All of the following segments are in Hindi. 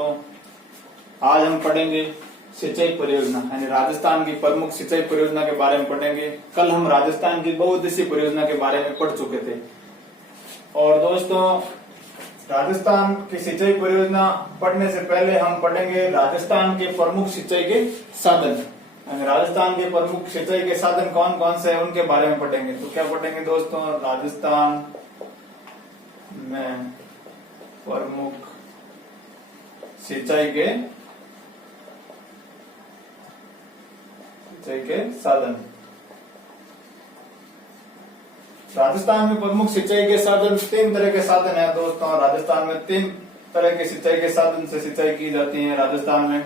तो आज हम पढ़ेंगे सिंचाई परियोजना यानी राजस्थान की प्रमुख सिंचाई परियोजना के बारे में पढ़ेंगे। कल हम राजस्थान की बहुउद्देशीय परियोजना के बारे में पढ़ चुके थे। और दोस्तों, राजस्थान की सिंचाई परियोजना पढ़ने से पहले हम पढ़ेंगे राजस्थान के प्रमुख सिंचाई के साधन। यानी राजस्थान के प्रमुख सिंचाई के साधन कौन कौन से हैं उनके बारे में पढ़ेंगे। तो क्या पढ़ेंगे दोस्तों? राजस्थान में प्रमुख सिंचाई के साधन। राजस्थान में प्रमुख सिंचाई के साधन तीन तरह के साधन है दोस्तों। राजस्थान में तीन तरह के सिंचाई के साधन से सिंचाई की जाती है राजस्थान में।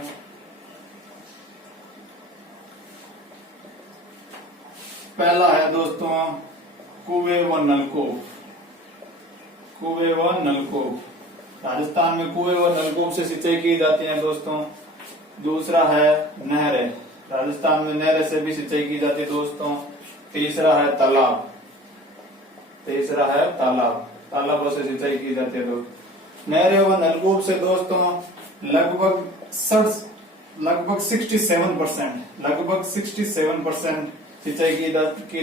पहला है दोस्तों कुएं व नलकूप। कुएं व नलकूप, राजस्थान में कुएं व नलकूप से सिंचाई की जाती है दोस्तों। दूसरा है नहरें, राजस्थान में नहरें से भी सिंचाई की जाती है दोस्तों। तीसरा है तालाब, तालाबों से सिंचाई की जाती है दोस्तों। नहरें व नलकूप से दोस्तों लगभग 67% सिंचाई की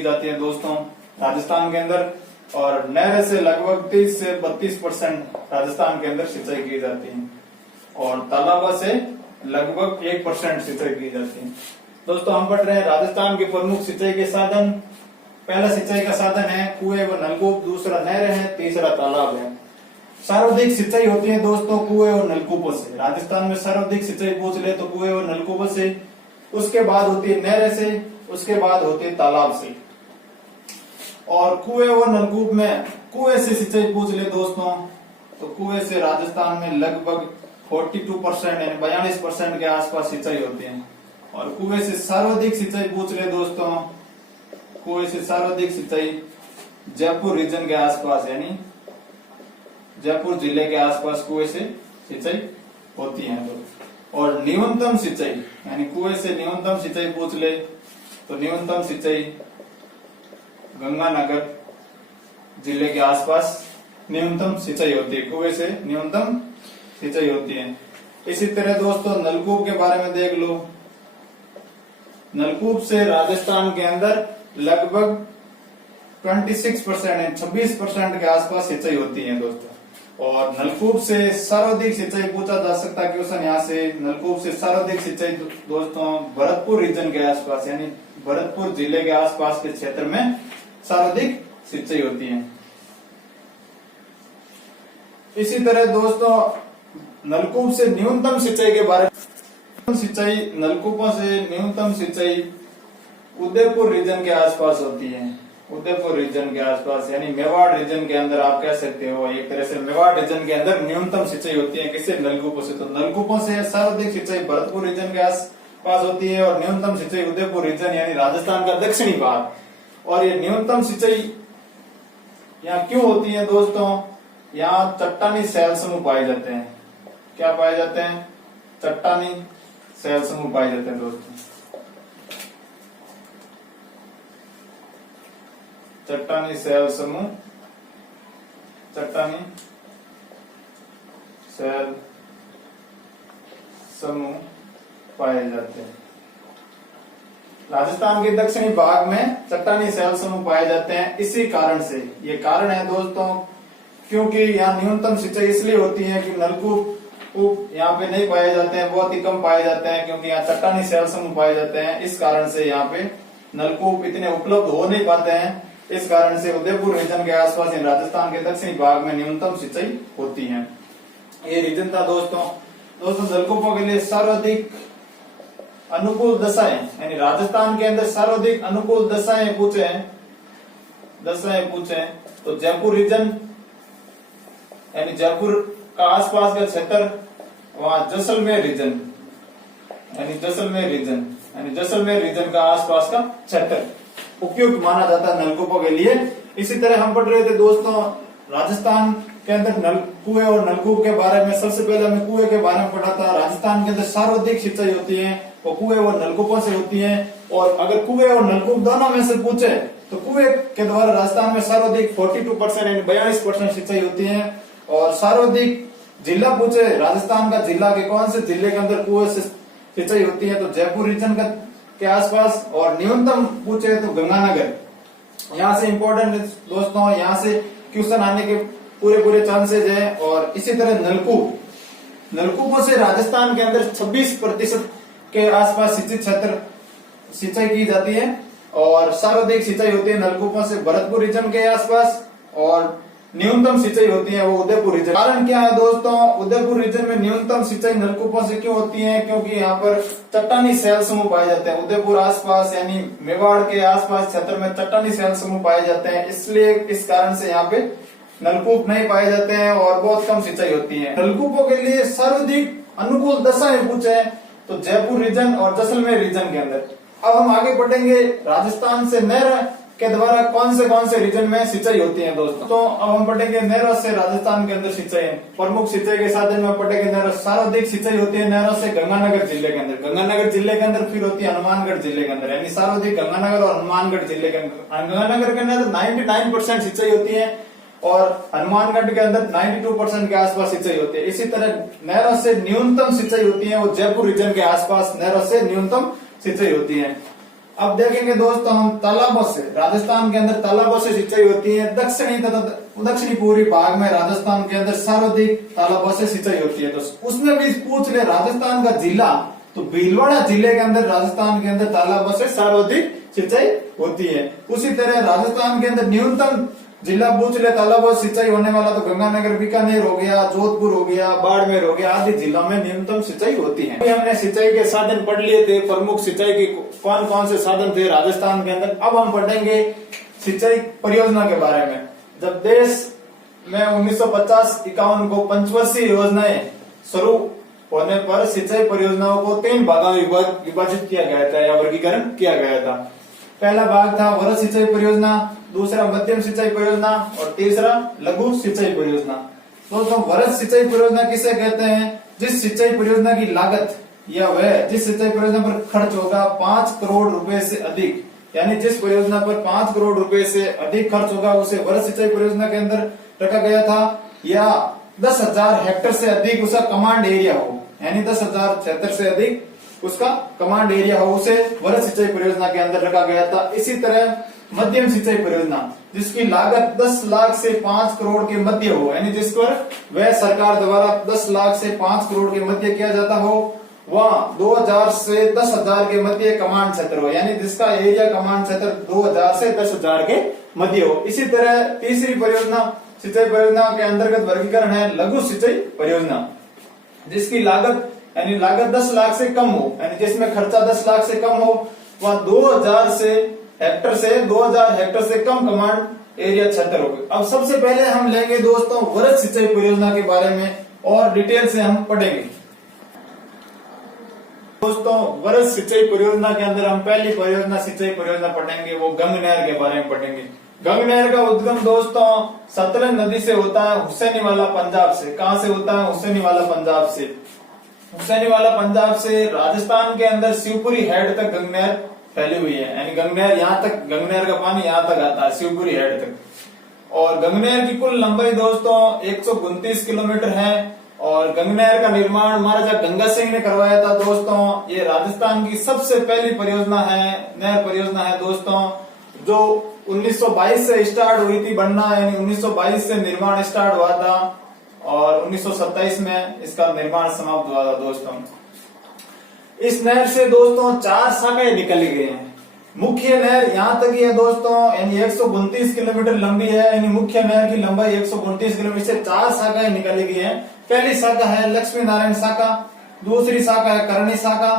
जाती है दोस्तों राजस्थान के अंदर। और नहर से लगभग 30 से 32% राजस्थान के अंदर सिंचाई की जाती है। और तालाबों से लगभग 1% सिंचाई की जाती है। दोस्तों, हम पढ़ रहे हैं राजस्थान के प्रमुख सिंचाई के साधन। पहला सिंचाई का साधन है कुएं व नलकूप, दूसरा नहर है, तीसरा तालाब है। सर्वाधिक सिंचाई होती है दोस्तों कुएं और नलकूपों से। राजस्थान में सर्वाधिक सिंचाई पूछ ले तो कुएं और नलकूपों से, उसके बाद होती है नहर से, उसके बाद होती है तालाब से। और कुएं और नलकूप में कुएं से सिंचाई पूछ ले दोस्तों तो कुएं से राजस्थान में लगभग 42% यानी 42% के आसपास सिंचाई होती है। और कुएं से सर्वाधिक सिंचाई पूछ ले दोस्तों, कुएं से सर्वाधिक सिंचाई जयपुर रीजन के आसपास यानी जयपुर जिले के आसपास कुएं से सिंचाई होती है। और न्यूनतम सिंचाई यानी कुएं से न्यूनतम सिंचाई पूछ ले तो न्यूनतम सिंचाई गंगानगर जिले के आसपास न्यूनतम सिंचाई होती है। कुएं से न्यूनतम सिंचाई होती है। इसी तरह दोस्तों नलकूप के बारे में देख लो। नलकूप से राजस्थान के अंदर लगभग 26% के आसपास सिंचाई होती है दोस्तों। और नलकूप से सर्वाधिक सिंचाई पूछा जा सकता है क्वेश्चन यहाँ से। नलकूप से सर्वाधिक सिंचाई दोस्तों भरतपुर रीजन के आसपास यानी भरतपुर जिले के आसपास के क्षेत्र में सर्वाधिक सिंचाई होती है। इसी तरह दोस्तों नलकूप से न्यूनतम सिंचाई के बारे में, सिंचाई नलकूपों से न्यूनतम सिंचाई उदयपुर रीजन के आसपास होती है। उदयपुर रीजन के आसपास यानी मेवाड़ रीजन के अंदर आप कह सकते हो। एक तरह से मेवाड़ रीजन के अंदर न्यूनतम सिंचाई होती है। किससे? नलकूपों से। तो नलकूपों से सर्वाधिक सिंचाई भरतपुर रीजन के आसपास होती है और न्यूनतम सिंचाई उदयपुर रीजन यानी राजस्थान का दक्षिणी भाग। और ये न्यूनतम सिंचाई यहाँ क्यों होती है दोस्तों? यहाँ चट्टानी शैल समूह पाए जाते हैं। क्या पाए जाते हैं? चट्टानी शैल समूह पाए जाते हैं दोस्तों। चट्टानी शैल समूह, चट्टानी शैल समूह पाए जाते हैं। राजस्थान के दक्षिणी भाग में चट्टानी शैल समूह पाए जाते हैं। इसी कारण से, ये कारण है दोस्तों क्योंकि यहाँ न्यूनतम सिंचाई इसलिए होती है कि नलकूप यहाँ पे नहीं पाए जाते हैं, बहुत ही कम पाए जाते हैं क्योंकि यहाँ चट्टानी शैल समूह पाए जाते हैं। इस कारण से यहाँ पे नलकूप इतने उपलब्ध हो नहीं पाते हैं। इस कारण से उदयपुर रीजन के आसपास राजस्थान के दक्षिणी भाग में न्यूनतम सिंचाई होती है। ये रीजन था दोस्तों। नलकूपों के लिए सर्वाधिक अनुकूल दशाएं यानी राजस्थान के अंदर सर्वाधिक अनुकूल दशाएं पूछे तो जयपुर रीजन यानी जयपुर का आसपास का क्षेत्र, वहां जैसलमेर रीजन यानी जैसलमेर रीजन का आसपास का क्षेत्र उपयुक्त माना जाता है नलकूपों के लिए। इसी तरह हम पढ़ रहे थे दोस्तों राजस्थान के अंदर कुएं और नलकूप के बारे में। सबसे पहले हमें कुएं के बारे में पढ़ा था। राजस्थान के अंदर सर्वाधिक सिंचाई होती है वो कुएं और नलकूपों से होती है। और अगर कुएं और नलकूप दोनों में से पूछे तो कुएं के द्वारा राजस्थान में सर्वाधिक 42% यानी 42% सिंचाई होती है। और सर्वाधिक जिला पूछे राजस्थान का जिला के कौन से जिले के अंदर कुएं से सिंचाई होती है, तो जयपुर रीजन का के आसपास। और न्यूनतम पूछे तो गंगानगर। यहाँ से इंपॉर्टेंट दोस्तों, यहाँ से क्वेश्चन आने के पूरे चांसेज है। और इसी तरह नलकूपों से राजस्थान के अंदर 26% के आसपास सिंचित क्षेत्र सिंचाई की जाती है। और सर्वाधिक सिंचाई होती है नलकूपों से भरतपुर रीजन के आसपास, और न्यूनतम सिंचाई होती है वो उदयपुर रीजन। कारण क्या है दोस्तों, उदयपुर रीजन में न्यूनतम सिंचाई नलकूपों से क्यों होती है? क्योंकि यहाँ पर चट्टानी शैल समूह पाए जाते हैं। उदयपुर आसपास यानी मेवाड़ के आसपास क्षेत्र में चट्टानी शैल समूह पाए जाते हैं, इसलिए इस कारण से यहाँ पे नलकूप नहीं पाए जाते हैं और बहुत कम सिंचाई होती है। नलकूपों के लिए सर्वाधिक अनुकूल दशाएं पूछे तो जयपुर रीजन और जैसलमेर रीजन के अंदर। अब हम आगे बढ़ेंगे, राजस्थान से नहर के द्वारा कौन से रीजन में सिंचाई होती है दोस्तों। तो अब हम पढ़ेंगे नहरों से राजस्थान के अंदर सिंचाई। प्रमुख सिंचाई के साधन में पढ़ेंगे नहरों। सर्वाधिक सिंचाई होती है नहरों से गंगानगर जिले के अंदर। गंगानगर जिले के अंदर फिर होती है हनुमानगढ़ जिले के अंदर, यानी सर्वाधिक गंगानगर और हनुमानगढ़ जिले के अंदर। गंगानगर के अंदर 99% सिंचाई होती है और हनुमानगढ़ के अंदर 92% के आसपास सिंचाई होती है। इसी तरह नहरों से न्यूनतम सिंचाई होती है वो जयपुर रीजन के आसपास नहरों से न्यूनतम सिंचाई होती है। अब देखेंगे दोस्तों हम तालाबों से। राजस्थान के अंदर तालाबों से सिंचाई होती है। दक्षिणी तथा दक्षिणी पूर्वी भाग में राजस्थान के अंदर सर्वाधिक तालाबों से सिंचाई होती है। तो उसमें भी पूछ ले राजस्थान का जिला, तो भीलवाड़ा जिले के अंदर राजस्थान के अंदर तालाबों से सर्वाधिक सिंचाई होती है। उसी तरह राजस्थान के अंदर न्यूनतम जिला पूछ ले तालाबों से सिंचाई होने वाला, तो गंगानगर, बीकानेर हो गया, जोधपुर हो गया, बाड़मेर हो गया, आदि जिलों में न्यूनतम सिंचाई होती है। हमने सिंचाई के साधन पढ़ लिए थे, प्रमुख सिंचाई के कौन से साधन थे राजस्थान के अंदर। अब हम पढ़ेंगे सिंचाई परियोजना के बारे में। जब देश में 1950-51 को पंचवर्षीय योजनाएं शुरू होने पर सिंचाई परियोजनाओं को 3 भागों में विभाजित किया गया था या वर्गीकरण किया गया था। पहला भाग था वृहद सिंचाई परियोजना, दूसरा मध्यम सिंचाई परियोजना और तीसरा लघु सिंचाई परियोजना। दोस्तों वृहद सिंचाई परियोजना किसे कहते हैं? जिस सिंचाई परियोजना की लागत या वह जिस सिंचाई परियोजना पर खर्च होगा 5 करोड़ रुपए से अधिक, यानी जिस परियोजना पर 5 करोड़ रुपए से अधिक खर्च होगा उसे वृहद सिंचाई परियोजना के अंदर रखा गया था। या 10,000 हेक्टेयर से अधिक उसका कमांड एरिया हो, यानी 10,000 क्षेत्र से अधिक उसका कमांड एरिया हो, उसे वृहद सिंचाई परियोजना के अंदर रखा गया था। इसी तरह मध्यम सिंचाई परियोजना जिसकी लागत 10 लाख से 5 करोड़ के मध्य हो, यानी जिस पर वह सरकार द्वारा 10 लाख से 5 करोड़ के मध्य किया जाता हो, वह 2000 से 10,000 के मध्य कमांड क्षेत्र हो, यानी जिसका एरिया कमांड क्षेत्र 2000 से 10,000 के मध्य हो। इसी तरह तीसरी परियोजना सिंचाई परियोजना के अंतर्गत वर्गीकरण है लघु सिंचाई परियोजना, जिसकी लागत यानी लागत 10 लाख से कम हो, यानी जिसमें खर्चा 10 लाख से कम हो, वह 2000 हेक्टेयर से कम कमांड एरिया क्षेत्र होगा। अब सबसे पहले हम लेंगे दोस्तों वृहद सिंचाई परियोजना के बारे में और डिटेल से हम पढ़ेंगे। दोस्तों वृहद सिंचाई परियोजना के अंदर हम पहली परियोजना सिंचाई परियोजना पढ़ेंगे, वो गंग नहर के बारे में पढ़ेंगे। गंग नहर का उद्गम दोस्तों सतलज नदी से होता है, हुसैनीवाला पंजाब से। कहां से होता है? हुसैनीवाला पंजाब से। हुसैनीवाला पंजाब से राजस्थान के अंदर शिवपुरी हेड तक गंग नहर फैली हुई है, यानी गंग नहर यहाँ तक, गंग नहर का पानी यहाँ तक आता है शिवपुरी हेड तक। और गंग नहर की कुल लंबाई दोस्तों 129 किलोमीटर है। और गंग नहर का निर्माण महाराजा गंगा सिंह ने करवाया था दोस्तों। ये राजस्थान की सबसे पहली परियोजना है, नहर परियोजना है दोस्तों, जो 1922 से स्टार्ट हुई थी बनना, यानी 1922 से निर्माण स्टार्ट हुआ था और 1927 में इसका निर्माण समाप्त हुआ था दोस्तों। इस नहर से दोस्तों 4 शाखाएं निकली गई हैं। मुख्य नहर यहाँ तक ही है दोस्तों, यानी 129 किलोमीटर लंबी है, यानी मुख्य नहर की लंबाई 129 किलोमीटर से 4 शाखाएं निकाली गई हैं। पहली शाखा है लक्ष्मी नारायण शाखा, दूसरी शाखा है करणी शाखा,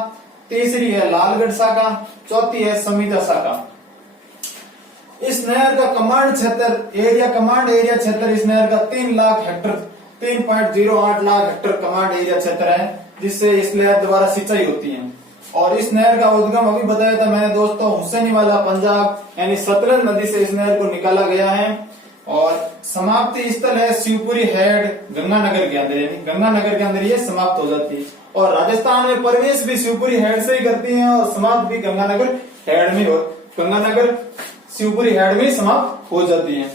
तीसरी है लालगढ़ शाखा, चौथी है समीता शाखा। इस नहर का कमांड एरिया क्षेत्र इस नहर का 3 lakh hectare 3.08 lakh hectare command area क्षेत्र है, जिससे इस नहर द्वारा सिंचाई होती है। और इस नहर का उद्गम अभी बताया था मैंने दोस्तों हुसैनीवाला पंजाब, यानी सतलज नदी से इस नहर को निकाला गया है। और समाप्ति स्थल है शिवपुरी हेड गंगानगर के अंदर, यानी गंगानगर के अंदर ये समाप्त हो जाती है। और राजस्थान में प्रवेश भी शिवपुरी हेड से ही करती है और समाप्त भी गंगानगर हेड में हो, गंगानगर शिवपुरी हेड में समाप्त हो जाती है।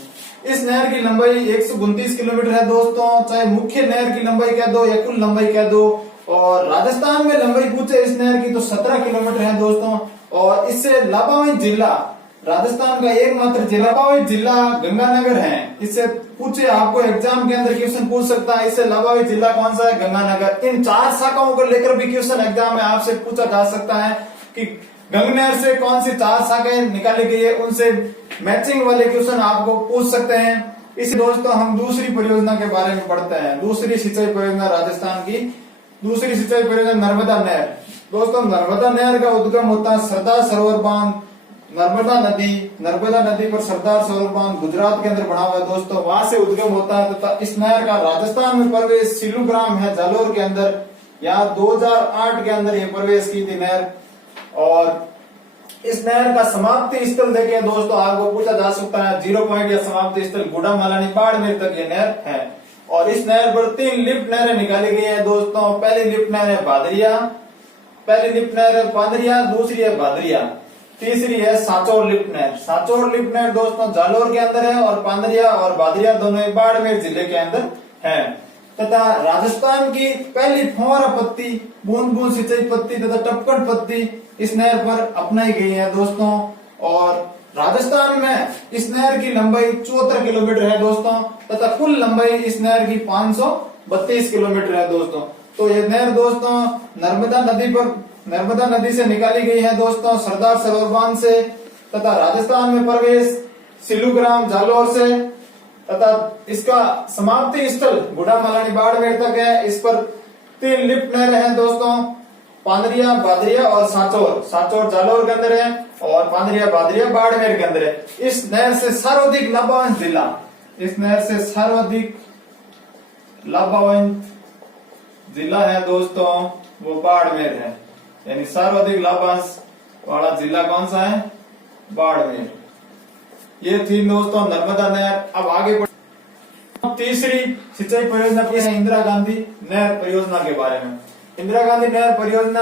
इस नहर की लंबाई 129 किलोमीटर है दोस्तों, चाहे मुख्य नहर की लंबाई कह दो या कुल लंबाई कह दो। और राजस्थान में लंबाई पूछे इस नहर की तो 17 किलोमीटर है दोस्तों। और इससे लाभावित जिला, राजस्थान का एकमात्र जिला लाभावित जिला गंगानगर है। इससे पूछे आपको एग्जाम के अंदर क्वेश्चन पूछ सकता है, इससे लाभावित जिला कौन सा है, गंगानगर। इन 4 शाखाओं को लेकर भी क्वेश्चन एग्जाम में आपसे पूछा जा सकता है कि गंगनहर से कौन सी 4 शाखाएं निकाली गई है, उनसे मैचिंग वाले क्वेश्चन आपको पूछ सकते हैं। इसी दोस्तों हम दूसरी परियोजना के बारे में पढ़ते हैं। दूसरी सिंचाई परियोजना राजस्थान की, दूसरी सिंचाई परियोजना नर्मदा नहर। दोस्तों नर्मदा नहर का उद्गम होता है सरदार सरोवर बांध, नर्मदा नदी पर सरदार सरोवर बांध गुजरात के अंदर बना हुआ है दोस्तों, वहां से उद्गम होता है। तथा इस नहर का राजस्थान में प्रवेश सिलूग्राम है जालोर के अंदर, यहाँ 2008 के अंदर ये प्रवेश की थी नहर। और इस नहर का समाप्ति स्थल देखिए दोस्तों, आपको पूछा जा सकता है 0 पॉइंट या समाप्ति स्थल गुड़ा मलानी बाड़मेर तक ये नहर है। और इस नहर पर 3 लिफ्ट नहरें निकाली गई है दोस्तों। पहली लिफ्ट नहर है बादरिया, पहली लिफ्ट नहर है पांदरिया, दूसरी है बादरिया, तीसरी है सांचौर लिफ्ट नहर। सांचौर लिफ्ट नहर दोस्तों जालोर के अंदर है और पांदरिया और बादरिया दोनों बाड़मेर जिले के अंदर है। तथा राजस्थान की पहली फुहारा पत्ती, बूंद बूंद सिंचाई पत्ती तथा टपकन पत्ती इस नहर पर अपनाई गई है दोस्तों। और राजस्थान में इस नहर की लंबाई 74 किलोमीटर है दोस्तों, तथा कुल लंबाई इस नहर की 532 किलोमीटर है दोस्तों। तो ये नहर दोस्तों नर्मदा नदी से निकाली गई है दोस्तों, सरदार सरोवर बांध से। तथा राजस्थान में प्रवेश सिलूग्राम जालोर से, तथा इसका समाप्ति स्थल गुड़ा मलानी बाड़मेर तक है। इस पर 3 लिफ्ट नहर है दोस्तों, पांदरिया, बादरिया और सांचौर जालोर के अंदर है और पांदरिया बादरिया बाड़मेर के अंदर है। इस नहर से सर्वाधिक लाभांश जिला, इस नहर से सर्वाधिक लाभांश जिला है दोस्तों वो बाड़मेर है, यानी सर्वाधिक लाभांश वाला जिला कौन सा है, बाड़मेर। ये थी दोस्तों नर्मदा नहर। अब आगे तीसरी सिंचाई परियोजना की है इंदिरा गांधी नहर परियोजना के बारे में। इंदिरा गांधी नहर परियोजना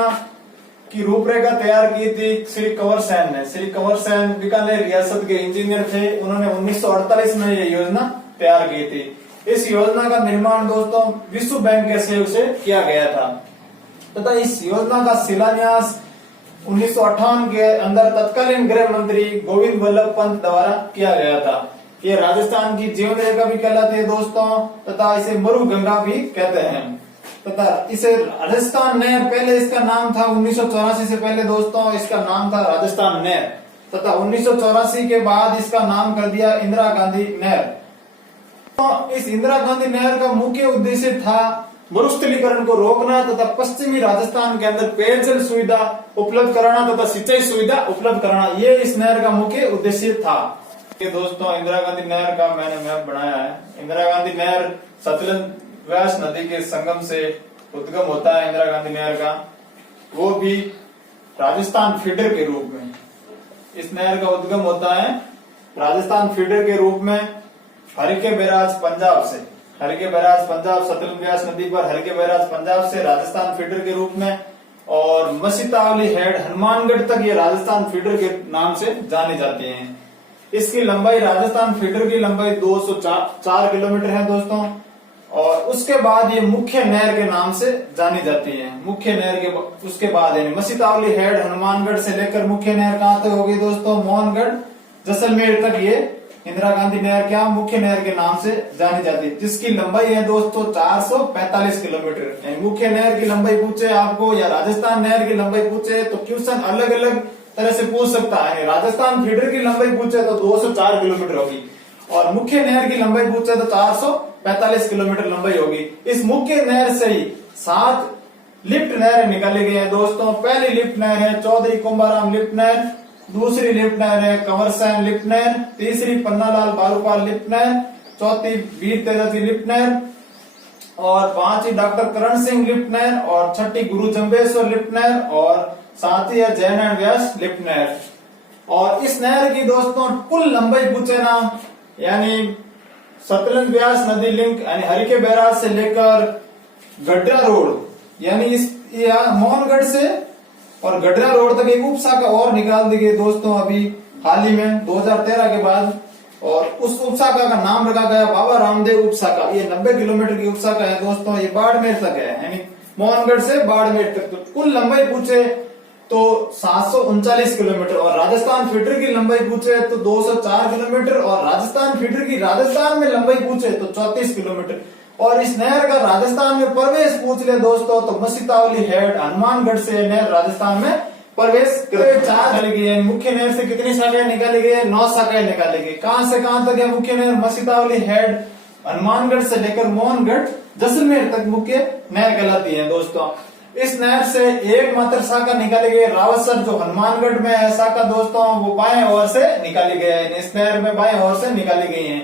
की रूपरेखा तैयार की थी श्री कंवर सेन ने। श्री कंवर सेन बीकानेर रियासत के इंजीनियर थे, उन्होंने 1948 में ये योजना तैयार की थी। इस योजना का निर्माण दोस्तों विश्व बैंक के सहयोग से किया गया था तथा इस योजना का शिलान्यास 1958 के अंदर तत्कालीन गृह मंत्री गोविंद वल्लभ पंत द्वारा किया गया था। ये राजस्थान की जीवन रेखा भी कहलाती है दोस्तों, तथा इसे मरु गंगा भी कहते हैं। तथा इसे राजस्थान नहर, पहले इसका नाम था 1984 से पहले दोस्तों इसका नाम था राजस्थान नहर, तथा 1984 के बाद इसका नाम कर दिया इंदिरा गांधी नहर। तो इस इंदिरा गांधी नहर का मुख्य उद्देश्य था मरुस्थलीकरण को रोकना तथा पश्चिमी राजस्थान के अंदर पेयजल सुविधा उपलब्ध कराना तथा सिंचाई सुविधा उपलब्ध कराना, ये इस नहर का मुख्य उद्देश्य था। ये दोस्तों इंदिरा गांधी नहर का मैंने मैप बनाया है। इंदिरा गांधी नहर सतलज व्यास नदी के संगम से उद्गम होता है। इंदिरा गांधी नहर का वो भी राजस्थान फीडर के रूप में, इस नहर का उद्गम होता है राजस्थान फीडर के रूप में हरिके बैराज पंजाब से, हरिके बैराज पंजाब, सतलज व्यास नदी पर हरिके बैराज पंजाब से राजस्थान फीडर के रूप में, और मसीतावली हेड हनुमानगढ़ तक ये राजस्थान फीडर के नाम से जानी जाती हैं। इसकी लंबाई, राजस्थान फीडर की लंबाई 204 किलोमीटर है दोस्तों। और उसके बाद ये मुख्य नहर के नाम से जानी जाती है। मुख्य नहर के उसके बाद यानी मसीतावली हेड हनुमानगढ़ से लेकर मुख्य नहर कहाँ तक होगी दोस्तों, मोहनगढ़ जैसलमेर तक ये इंदिरा गांधी नहर क्या मुख्य नहर के नाम से जानी जाती है, जिसकी लंबाई है दोस्तों 445 किलोमीटर। मुख्य नहर की लंबाई पूछे आपको या राजस्थान नहर की लंबाई पूछे तो क्वेश्चन अलग अलग तरह से पूछ सकता है। राजस्थान फीडर की लंबाई पूछे तो 204 किलोमीटर होगी और मुख्य नहर की लंबाई पूछे तो 445 किलोमीटर लंबाई होगी। इस मुख्य नहर से ही 7 लिफ्ट नहरें निकाली गई है दोस्तों। पहली लिफ्ट नहर है चौधरी कुंभाराम लिफ्ट नहर, दूसरी लिफ्ट नहर है कंवर सेन लिफ्ट नहर, तीसरी पन्नालाल बारूपाल लिफ्ट नहर, चौथी वीर तेजाजी लिफ्ट नहर, और 5वीं डॉक्टर करण सिंह लिफ्ट नहर, और 6ठी गुरु जम्बेश्वर लिफ्ट नहर, और 7वीं है जयनारायण व्यास लिफ्ट नहर। और इस नहर की दोस्तों कुल लंबाई पूछे ना, यानी सतलज व्यास नदी लिंक यानी हरिके बैराज से लेकर गड्ढा रोड, यानी इस मोहनगढ़ से और गड्ढा रोड तक एक उप शाखा और निकाल दी गई दोस्तों अभी हाल ही में 2013 के बाद। और उस उपशाखा का नाम रखा गया बाबा रामदेव उपशाखा। ये 90 किलोमीटर की उपशाखा है दोस्तों, ये बाड़मेर तक है, यानी मोहनगढ़ से बाड़मेर तक। तो कुल लंबाई पूछे तो 739 किलोमीटर, और राजस्थान फीडर की लंबाई पूछे तो 204 किलोमीटर, और राजस्थान फीडर की राजस्थान में लंबाई पूछे तो 34 किलोमीटर। और इस नहर का राजस्थान में प्रवेश पूछ ले दोस्तों तो मसीतावली हेड हनुमानगढ़ से नहर राजस्थान में प्रवेश करे। 4 निकाली गई है। मुख्य नहर से कितनी शाखाएं निकाली गई है? 9 शाखाएं निकाली गई। कहां से कहां तक है मुख्य नहर? मसीतावली हेड हनुमानगढ़ से लेकर मोहनगढ़ जैसलमेर तक मुख्य नहर कहलाती है दोस्तों। इस नहर से एकमात्र शाखा निकाली गई रावतसर, जो हनुमानगढ़ में है शाखा दोस्तों, वो बाएं ओर से निकाली गई है। इस नहर में बाएं ओर से निकाली गई है।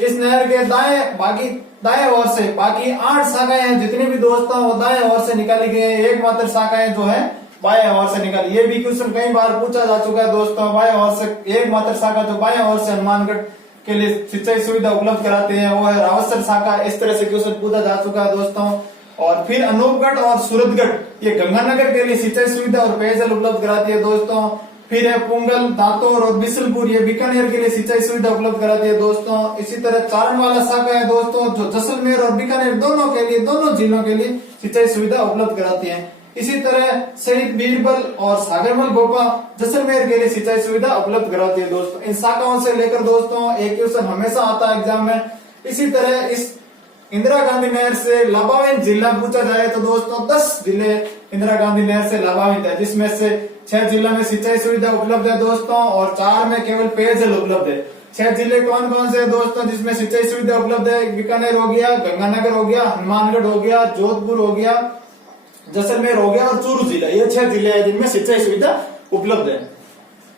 इस नहर के दाएं ओर से बाकी 8 शाखाएं हैं जितनी भी दोस्तों, वो दाएं ओर से निकाली गई है। एकमात्र शाखाएं जो है बाएं ओर से निकाली। ये भी क्वेश्चन कई बार पूछा जा चुका है दोस्तों। बाएं ओर से एकमात्र शाखा जो बाएं ओर से हनुमानगढ़ के लिए सिंचाई सुविधा उपलब्ध कराते हैं वो है रावतसर शाखा। इस तरह से क्वेश्चन पूछा जा चुका है दोस्तों। और फिर अनूपगढ़ और सूरतगढ़ ये गंगानगर के लिए सिंचाई सुविधा और पेयजल उपलब्ध कराती है दोस्तों। फिर है पुंगल, दातोर और बिसलपुर, ये बीकानेर के लिए सिंचाई सुविधा उपलब्ध कराती है दोस्तों। इसी तरह चारणवाला शाखा है दोस्तों, जो जैसलमेर और बीकानेर दोनों के लिए, दोनों जिलों के लिए सिंचाई सुविधा उपलब्ध कराती है। इसी तरह शहीद बीरबल और सागरमल गोपा जैसलमेर के लिए सिंचाई सुविधा उपलब्ध कराती है दोस्तों। इन शाखाओं से लेकर दोस्तों एक क्वेश्चन हमेशा आता है एग्जाम में। इसी तरह इस इंदिरा गांधी नहर से लाभान्वित जिला पूछा जाए तो दोस्तों 10 जिले इंदिरा गांधी नहर से लाभान्वित है, जिसमें से 6 जिलों में सिंचाई सुविधा उपलब्ध है दोस्तों, और 4 में केवल पेयजल उपलब्ध है। 6 जिले कौन कौन से है दोस्तों जिसमें सिंचाई सुविधा उपलब्ध है? बीकानेर हो गया, गंगानगर हो गया, हनुमानगढ़ हो गया, जोधपुर हो गया, जैसलमेर हो गया और चूरू जिला। ये 6 जिले हैं जिनमें सिंचाई सुविधा उपलब्ध है।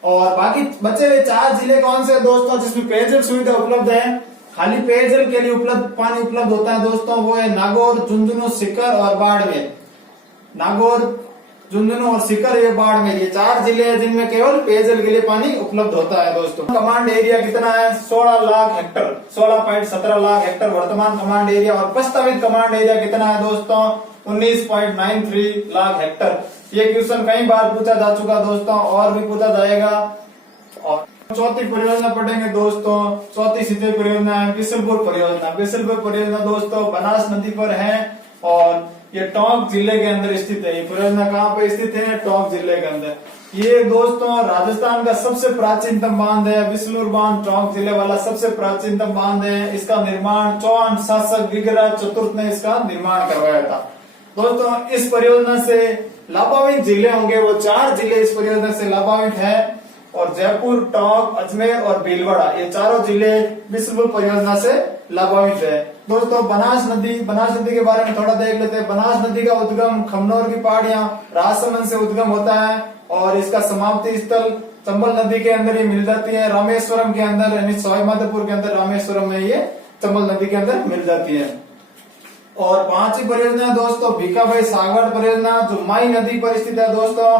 और बाकी बचे हुए 4 जिले कौन से दोस्तों जिसमें पेयजल सुविधा उपलब्ध है? खाली पेयजल के लिए उपलब्ध पानी उपलब्ध होता है दोस्तों, वो है नागौर, झुंझुनू, सीकर और बाड़मेर। नागौर, झुंझुनू और सीकर, ये बाड़मेर, ये 4 जिले हैं जिनमें केवल पेयजल के लिए पानी उपलब्ध होता है दोस्तों। कमांड एरिया कितना है? 16 लाख हेक्टर, 16.17 लाख हेक्टर वर्तमान कमांड एरिया। और प्रस्तावित कमांड एरिया कितना है दोस्तों? 19.93 लाख हेक्टर। ये क्वेश्चन कई बार पूछा जा चुका दोस्तों, और भी पूछा जाएगा। और चौथी परियोजना पढ़ेंगे दोस्तों। चौथी सिंचाई परियोजना है बिसलपुर परियोजना। बिसलपुर परियोजना दोस्तों बनास नदी पर है और ये टोंक जिले के अंदर स्थित है। ये परियोजना कहाँ पे स्थित है? टोंक जिले के अंदर। ये दोस्तों राजस्थान का सबसे प्राचीनतम बांध है। बिसलपुर बांध टोंक जिले वाला सबसे प्राचीनतम बांध है। इसका निर्माण चौहान शासक विग्रह चतुर्थ ने इसका निर्माण करवाया था दोस्तों। इस परियोजना से लाभान्वित जिले होंगे वो 4 जिले इस परियोजना से लाभान्वित है, और जयपुर, टोंक, अजमेर और भीलवाड़ा, ये 4 जिले बिसलपुर परियोजना से लाभान्वित है दोस्तों। बनास नदी के बारे में थोड़ा देख लेते हैं। बनास नदी का उद्गम खमनोर की पहाड़ियां राजसमंद से उद्गम होता है, और इसका समाप्ति स्थल चंबल नदी के अंदर ही मिल जाती है, रामेश्वरम के अंदर, यानी सवाईमाधोपुर के अंदर रामेश्वरम में ये चंबल नदी के अंदर मिल जाती है। और 5वीं परियोजना दोस्तों भीखाभाई सागवाड़ परियोजना, जो माई नदी पर स्थित है दोस्तों।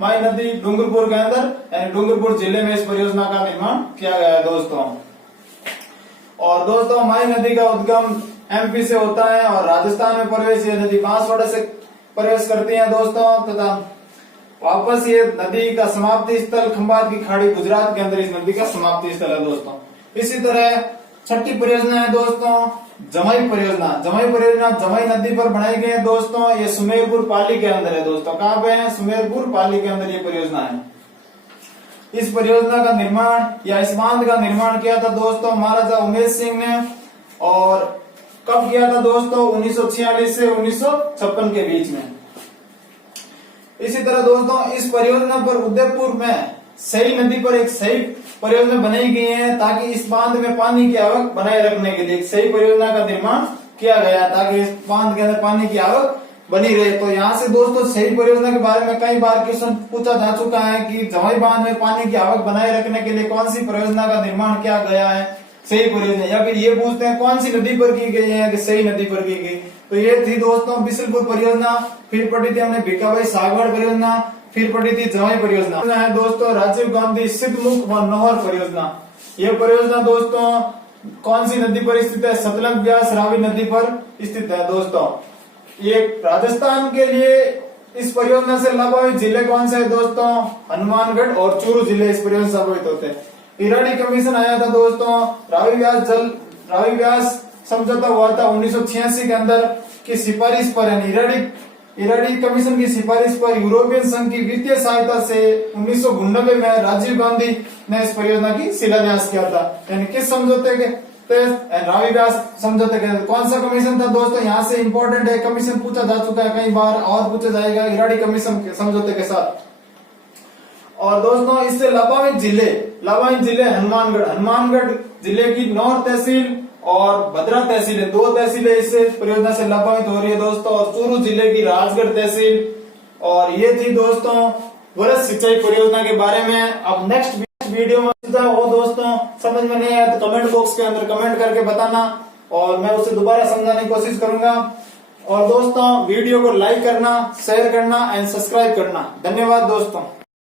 माई नदी डूंगरपुर के अंदर, यानी डूंगरपुर जिले में इस परियोजना का निर्माण किया गया है दोस्तों। और दोस्तों माई नदी का उद्गम एमपी से होता है, और राजस्थान में प्रवेश ये नदी बांसवाड़ा से प्रवेश करती है दोस्तों, तथा वापस ये नदी का समाप्ति स्थल खंभात की खाड़ी गुजरात के अंदर इस नदी का समाप्ति स्थल है दोस्तों। इसी तरह 6ठी परियोजना है दोस्तों जमाई परियोजना। जमाई परियोजना जमाई नदी पर बनाई गई है दोस्तों। ये सुमेरपुर पाली के अंदर है दोस्तों। कहाँ पे है? सुमेरपुर पाली के अंदर ये परियोजना है। इस परियोजना का निर्माण या इस बांध का निर्माण किया था दोस्तों महाराजा उमेश सिंह ने, और कब किया था दोस्तों? 1946 से 1956 के बीच में। इसी तरह दोस्तों इस परियोजना पर उदयपुर में सही नदी पर एक सही परियोजना बनाई गई है, ताकि इस बांध में पानी की आवक बनाए रखने के लिए एक सही परियोजना का निर्माण किया गया, ताकि इस बांध के अंदर पानी की आवक बनी रहे। तो यहाँ से दोस्तों सही परियोजना के बारे में कई बार क्वेश्चन पूछा जा चुका है कि जमाई बांध में पानी की आवक बनाए रखने के लिए कौन सी परियोजना का निर्माण किया गया है? सही परियोजना। या फिर ये पूछते हैं कौन सी नदी पर की गई है कि सही नदी पर की गई। तो ये थी दोस्तों बिसलपुर परियोजना। फिर पढ़ी थी हमने भीखाभाई सागवाड़ परियोजना, फिर पढ़ी थी जमाई परियोजना है दोस्तों राजीव गांधी सिद्धमुख व नौहर परियोजना। ये परियोजना दोस्तों कौन सी नदी पर स्थित है? सतलज ब्यास रावी नदी पर स्थित है दोस्तों। ये राजस्थान के लिए इस परियोजना से लाभान्वित जिले कौन से है दोस्तों? हनुमानगढ़ और चूरू जिले इस परियोजना से लाभान्वित होते हैं। इराडी कमीशन आया था दोस्तों, रावी व्यास समझौता हुआ था 1986 के अंदर की सिफारिश पर, यानी इराडी कमीशन की सिफारिश पर यूरोपियन संघ की वित्तीय सहायता से 1999 में राजीव गांधी ने इस परियोजना की शिलान्यास किया था। यानी किस समझौते के तहत? रावी व्यास समझौते के तहत। कौन सा कमीशन था दोस्तों? यहाँ से इंपॉर्टेंट है, कमीशन पूछा जा चुका है कई बार और पूछा जाएगा इराडी कमीशन के समझौते के साथ। और दोस्तों इससे लाभान्वित जिले हनुमानगढ़ जिले की 9 तहसील और भद्रा तहसील है, 2 तहसीलें इससे परियोजना से लाभान्वित हो रही है दोस्तों, और चूरू जिले की राजगढ़ तहसील। और ये थी दोस्तों वृहद सिंचाई परियोजना के बारे में। अब नेक्स्ट वीडियो में हो दोस्तों, समझ में नहीं आया तो कमेंट बॉक्स के अंदर कमेंट करके बताना और मैं उसे दोबारा समझाने की कोशिश करूंगा। और दोस्तों वीडियो को लाइक करना, शेयर करना एंड सब्सक्राइब करना। धन्यवाद दोस्तों।